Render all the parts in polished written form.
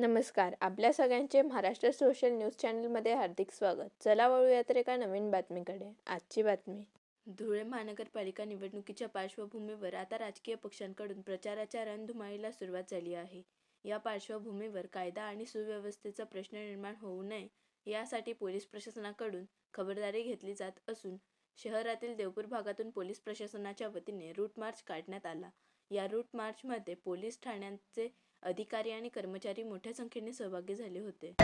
नमस्कार. आपल्या सगळ्यांचे महाराष्ट्र सोशल न्यूज चॅनलमध्ये हार्दिक स्वागत. चला वळूया तर एका नवीन बातमीकडे. आजची बातमी. धुळे महानगरपालिका निवडणुकीच्या पार्श्वभूमीवर आता राजकीय पक्षांकडून प्रचाराच्या रणधुमाळीला सुरुवात झाली आहे. या पार्श्वभूमीवर कायदा आणि सुव्यवस्थेचा प्रश्न निर्माण होऊ नये यासाठी पोलीस प्रशासनाकडून खबरदारी घेतली जात असून शहरातील देवपूर भागातून पोलीस प्रशासनाच्या वतीने रूट मार्च काढण्यात आला. या रूट मार्चमध्ये पोलीस ठाण्यांचे अधिकारी आणि कर्मचारी मोठ्या संख्येने सहभागी झाले होते.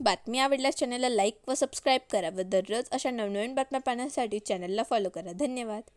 बातमी आवडल्यास चॅनलला लाईक व सबस्क्राईब करा व दररोज अशा नवनवीन बातम्या पाहण्यासाठी चॅनलला फॉलो करा. धन्यवाद.